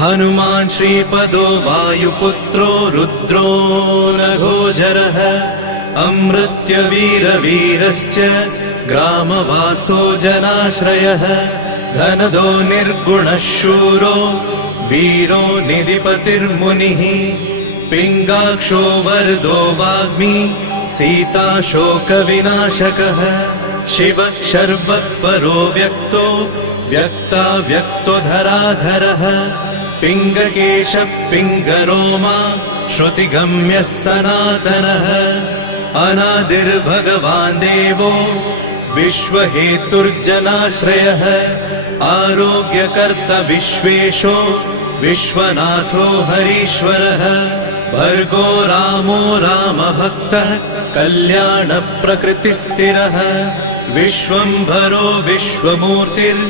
हनुमान् श्रीपदो वायुपुत्रो रुद्रो नघोजरः अमृत्यवीरवीरश्च ग्रामवासो जनाश्रयः धनदो निर्गुणः शूरो वीरो निधिपतिर्मुनिः पिङ्गाक्षो वरदो वाग्मी सीता शोकविनाशकः शिवः शर्वः परो व्यक्तो व्यक्तो धराधरः पिङ्गकेशः पिङ्गरोमा श्रुतिगम्यः सनातनः अनादिर्भगवान् देवो विश्वहेतुर्जनाश्रयः आरोग्यकर्ता विश्वेशो विश्वनाथो हरीश्वरः भर्गो रामो रामभक्तः कल्याणप्रकृतिस्थिरः विश्वम्भरो विश्वमूर्तिर्